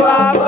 pop.